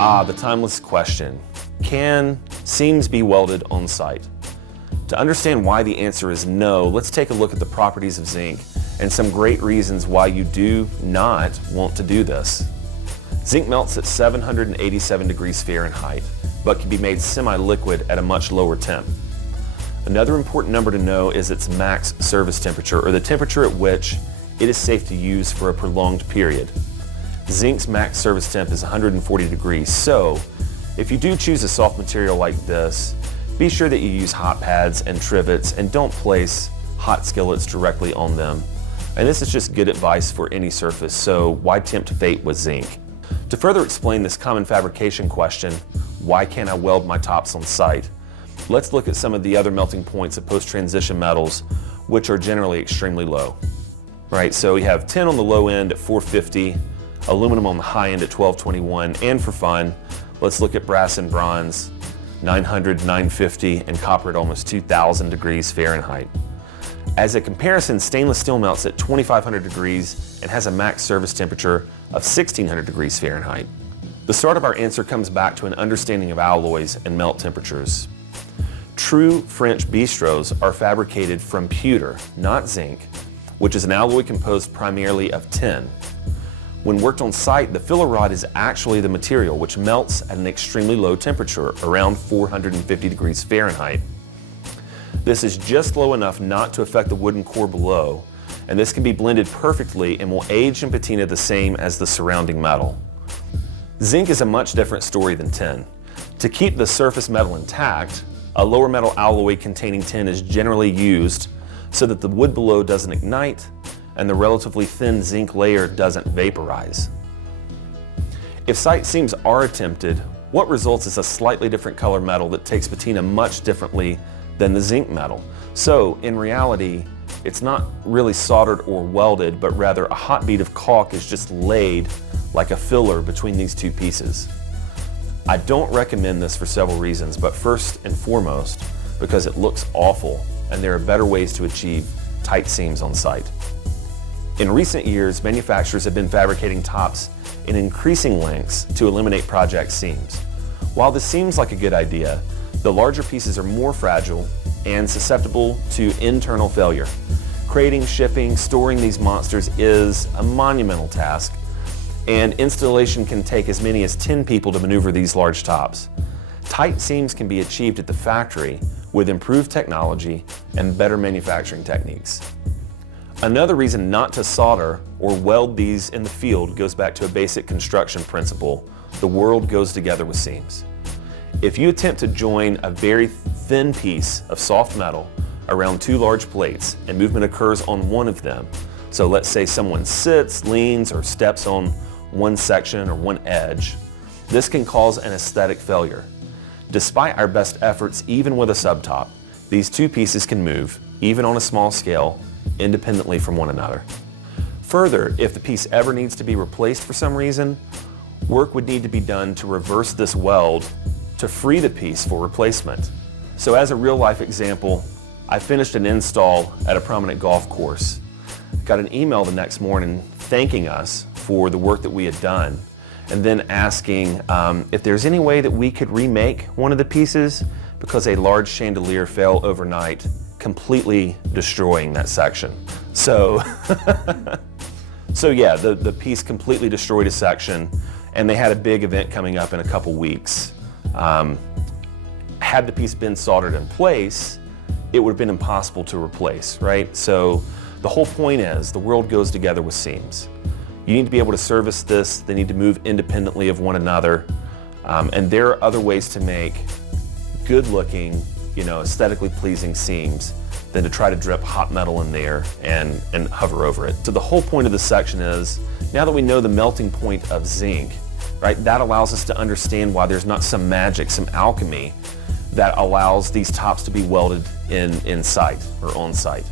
The timeless question. Can seams be welded on site? To understand why the answer is no, let's take a look at the properties of zinc and some great reasons why you do not want to do this. Zinc melts at 787 degrees Fahrenheit, but can be made semi-liquid at a much lower temp. Another important number to know is its max service temperature, or the temperature at which it is safe to use for a prolonged period. Zinc's max service temp is 140 degrees, so if you do choose a soft material like this, be sure that you use hot pads and trivets and don't place hot skillets directly on them. And this is just good advice for any surface, so why tempt fate with zinc? To further explain this common fabrication question, why can't I weld my tops on site? Let's look at some of the other melting points of post-transition metals, which are generally extremely low. Right, so we have tin on the low end at 450, aluminum on the high end at 1221, and for fun, let's look at brass and bronze, 900, 950, and copper at almost 2000 degrees Fahrenheit. As a comparison, stainless steel melts at 2500 degrees and has a max service temperature of 1600 degrees Fahrenheit. The start of our answer comes back to an understanding of alloys and melt temperatures. True French bistros are fabricated from pewter, not zinc, which is an alloy composed primarily of tin. When worked on site, the filler rod is actually the material, which melts at an extremely low temperature, around 450 degrees Fahrenheit. This is just low enough not to affect the wooden core below, and this can be blended perfectly and will age and patina the same as the surrounding metal. Zinc is a much different story than tin. To keep the surface metal intact, a lower metal alloy containing tin is generally used so that the wood below doesn't ignite and the relatively thin zinc layer doesn't vaporize. If site seams are attempted, what results is a slightly different color metal that takes patina much differently than the zinc metal. So in reality, it's not really soldered or welded, but rather a hot bead of caulk is just laid like a filler between these two pieces. I don't recommend this for several reasons, but first and foremost, because it looks awful and there are better ways to achieve tight seams on site. In recent years, manufacturers have been fabricating tops in increasing lengths to eliminate project seams. While this seems like a good idea, the larger pieces are more fragile and susceptible to internal failure. Creating, shipping, storing these monsters is a monumental task, and installation can take as many as 10 people to maneuver these large tops. Tight seams can be achieved at the factory with improved technology and better manufacturing techniques. Another reason not to solder or weld these in the field goes back to a basic construction principle: the world goes together with seams. If you attempt to join a very thin piece of soft metal around two large plates and movement occurs on one of them, so let's say someone sits, leans, or steps on one section or one edge, this can cause an aesthetic failure. Despite our best efforts, even with a subtop, these two pieces can move, even on a small scale, independently from one another. Further, if the piece ever needs to be replaced for some reason, work would need to be done to reverse this weld to free the piece for replacement. So as a real-life example, I finished an install at a prominent golf course. Got an email the next morning thanking us for the work that we had done, and then asking if there's any way that we could remake one of the pieces because a large chandelier fell overnight, completely destroying that section. So, yeah, the piece completely destroyed a section, and they had a big event coming up in a couple weeks. Had the piece been soldered in place, it would have been impossible to replace, right? So the whole point is the world goes together with seams. You need to be able to service this. They need to move independently of one another. And there are other ways to make good looking, aesthetically pleasing seams than to try to drip hot metal in there and hover over it. So the whole point of this section is, now that we know the melting point of zinc, right, that allows us to understand why there's not some magic, some alchemy that allows these tops to be welded in sight or on site.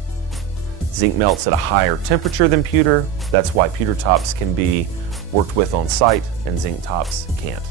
Zinc melts at a higher temperature than pewter. That's why pewter tops can be worked with on site and zinc tops can't.